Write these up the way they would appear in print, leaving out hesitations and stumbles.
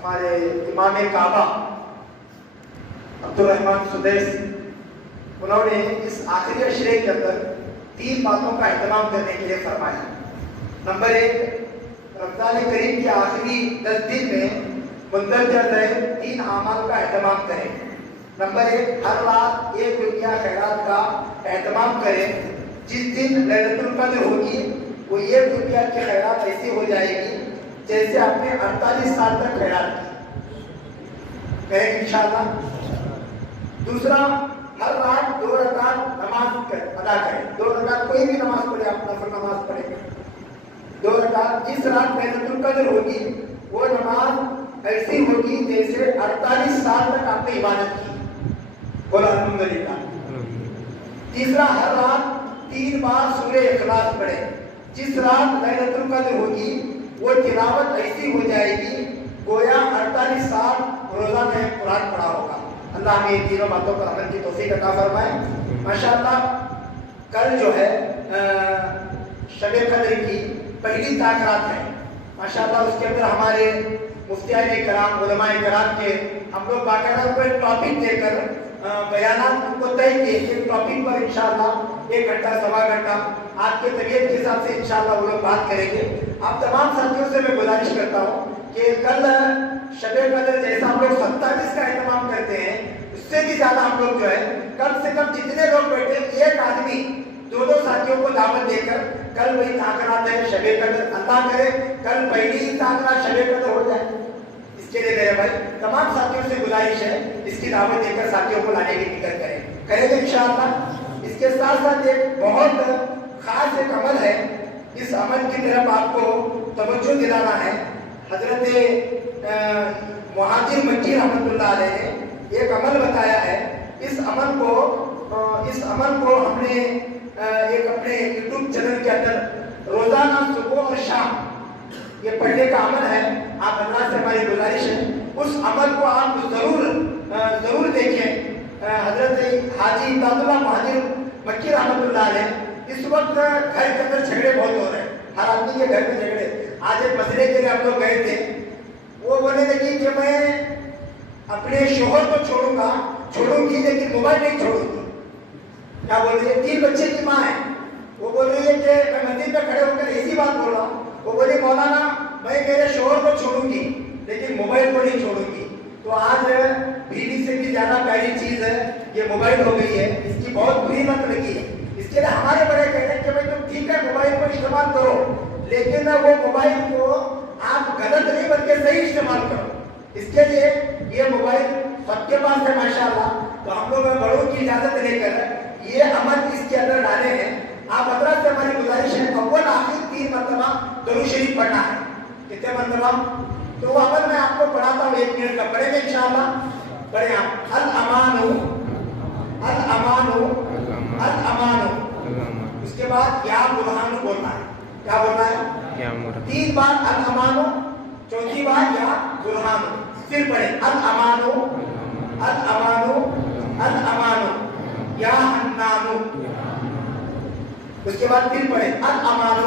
ہمارے امام کعبہ عبدالرحمن سدیس، انہوں نے اس آخری عشرے کے اندر 3 باتوں کا اہتمام کرنے کے لیے فرمایا۔ نمبر 1، رمضان کریم کے آخری 10 دن میں مندرجہ ذیل 3 اعمال کا اہتمام کریں۔ نمبر 1، ہر رات 1 روپیہ خیرات کا اہتمام کریں۔ جس دن لیلۃ القدر ہوگی وہ 1 روپیہ کی خیرات ایسی ہو جائے گی جیسے آپ نے 48 سال تک خیرات کی۔ کہیں انشاءاللہ۔ دوسرا، ہر رات 2 رکعت نماز ادا کریں۔ 2 رکعت کوئی بھی نماز پڑھے، آپ نفل نماز پڑھیں 2 رکعت۔ جس رات لیلۃ القدر ہوگی وہ نماز ایسی ہوگی جیسے 48 سال تک آپ نے عبادت کی۔ بولا الحمدللہ۔ تیسرا، ہر رات 3 بار سورہ اخلاص پڑھیں۔ جس رات لیلۃ القدر ہوگی وہ تلاوت ایسی ہو جائے گی گویا 48 سال روزہ میں قرآن پڑھا ہوگا۔ اللہ ہمیں ان تینوں باتوں پر عمل کی توفیق عطا فرمائے۔ ماشاءاللہ کل جو ہے شب قدر کی پہلی تاکرات ہے۔ ماشاءاللہ اس کے اندر ہمارے مفتیان کرام، علماء کرام کے ہم لوگ باقاعدہ کو ایک ٹاپک دے کر بیانات کو طے کیے کہ ٹاپک پر انشاءاللہ 1 گھنٹہ سوا گھنٹہ آپ کے طبیعت کے حساب سے انشاءاللہ وہ لوگ بات کریں گے۔ آپ تمام ساتھیوں سے میں گزارش کرتا ہوں کہ کل شب قدر جیسا ہم لوگ 27 کا اہتمام کرتے ہیں، اس سے بھی زیادہ ہم لوگ جو ہے کم سے کم جتنے لوگ بیٹھے 1 آدمی 2 ساتھیوں کو دعوت دے کر کل وہی تاکرات ہے شب قدر، اللہ کرے کل پہلی ہی تاکرات شب قدر ہو جائے۔ اس کے لیے میرے بھائی تمام ساتھیوں سے گزارش ہے اس کی دعوت دے کر ساتھیوں کو لانے کی فکر کریں گے انشاءاللہ۔ اس کے ساتھ ساتھ ایک بہت خاص ایک عمل ہے، اس عمل کی طرف آپ کو توجہ دلانا ہے۔ حضرت مہاجر مکی رحمۃ اللہ علیہ نے ایک عمل بتایا ہے۔ اس عمل کو ہم نے ایک اپنے یوٹیوب چینل کے اندر روزانہ صبح اور شام یہ پڑھنے کا عمل ہے۔ آپ اللہ سے ہماری گزارش ہے اس عمل کو آپ ضرور دیکھیں۔ حضرت حاجی امداد اللہ مہاجر مکی رحمۃ اللہ علیہ اس وقت گھر کے اندر جھگڑے بہت ہو رہے ہیں، ہر آدمی کے گھر میں جھگڑے۔ آج ایک مسئلے کے لیے ہم لوگ گئے تھے، وہ بولنے لگی کہ میں اپنے شوہر کو چھوڑوں گی لیکن موبائل نہیں چھوڑوں گی۔ کیا بول رہی ہے؟ 3 بچے کی ماں ہے، وہ بول رہی ہے کہ میں مسجد پہ کھڑے ہو کر ایسی بات بول رہا ہوں۔ وہ بولی مولانا میں میرے شوہر کو چھوڑوں گی لیکن موبائل کو نہیں چھوڑوں گی۔ تو آج بیوی سے بھی زیادہ پیاری چیز ہے یہ موبائل ہو گئی ہے، اس کی بہت بری لت لگی ہے۔ اس کے لیے ہمارے بڑے کہتے ہیں کہ بھائی تم ٹھیک ہے موبائل کو استعمال کرو لیکن وہ موبائل کو آپ غلط نہیں بلکہ صحیح استعمال کرو۔ اس کے لیے یہ موبائل سب کے پاس ہے ماشاءاللہ، تو ہم لوگ بڑوں کی اجازت لے کر یہ عمل اس کے اندر ڈالے ہیں۔ آپ حضرات سے ہماری گزارش ہے اول آخر 3 مرتبہ درود شریف پڑھنا ہے۔ کتنے مرتبہ؟ تو وہ عمل میں آپ کو پڑھاتا ہوں 1 منٹ کا، پڑھیں گے انشاءاللہ۔ پڑھیں آپ۔ الامان اس کے بعد یا برہان بولنا ہے۔ کیا بولنا ہے؟ 3 بار الامان، 4تھی بار یا برہان۔ پھر پڑھیں الامان یا حنان۔ اس کے بعد پھر پڑھیں الامان۔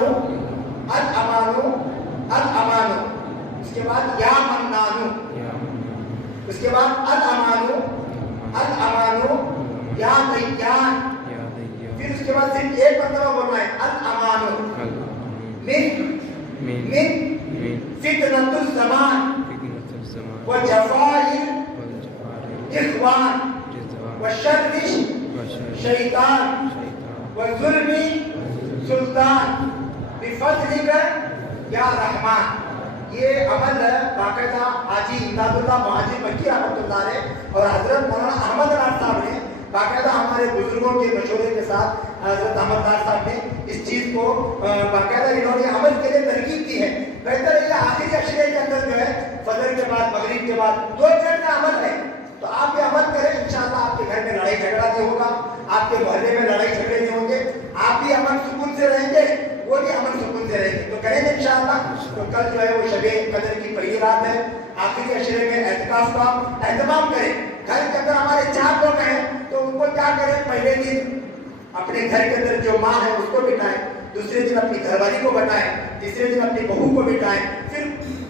اس کے بعد یا منان۔ اس کے بعد الامان یا دیان۔ پھر اس کے بعد صرف 1 مرتبہ بولنا ہے الامان من فتنة الزمان وجفاء الاخوان وشر شیطان وظلم سلطان بفضلک یا رحمان۔ یہ عمل باقاعدہ حاجی امداد اللہ مہاجر مکی رحمۃ اللہ علیہ اور حضرت مولانا احمد ناز صاحب نے باقاعدہ ہمارے بزرگوں کے مشورے کے ساتھ حضرت احمد ناز صاحب نے اس چیز کو باقاعدہ انہوں نے عمل کے لیے ترغیب دی ہے۔ بہتر ہے یہ آخری عشرے کے اندر جو ہے فجر کے بعد مغرب کے بعد 2 منٹ کا عمل ہے، تو آپ یہ عمل کریں انشاءاللہ۔ آپ کے گھر میں لڑائی جھگڑا نہیں ہوگا، آپ کے محلے میں لڑائی جھگڑے نہیں ہوں گے، آپ بھی امن سکون سے رہیں گے، وہ بھی امن سکون سے رہیں گے۔ تو کریں گے انشاءاللہ۔ تو کل جو ہے وہ شب قدر کی پہلی رات ہے، آخری عشرے میں اعتکاف کا اہتمام کریں۔ گھر کے اندر ہمارے 4 لوگ ہیں تو ان کو کیا کریں؟ پہلے دن اپنے گھر کے اندر جو ماں ہے اس کو بٹھائیں، دوسرے دن اپنی گھر والی کو بٹھائیں، تیسرے دن اپنی بہو کو بٹھائیں، پھر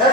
10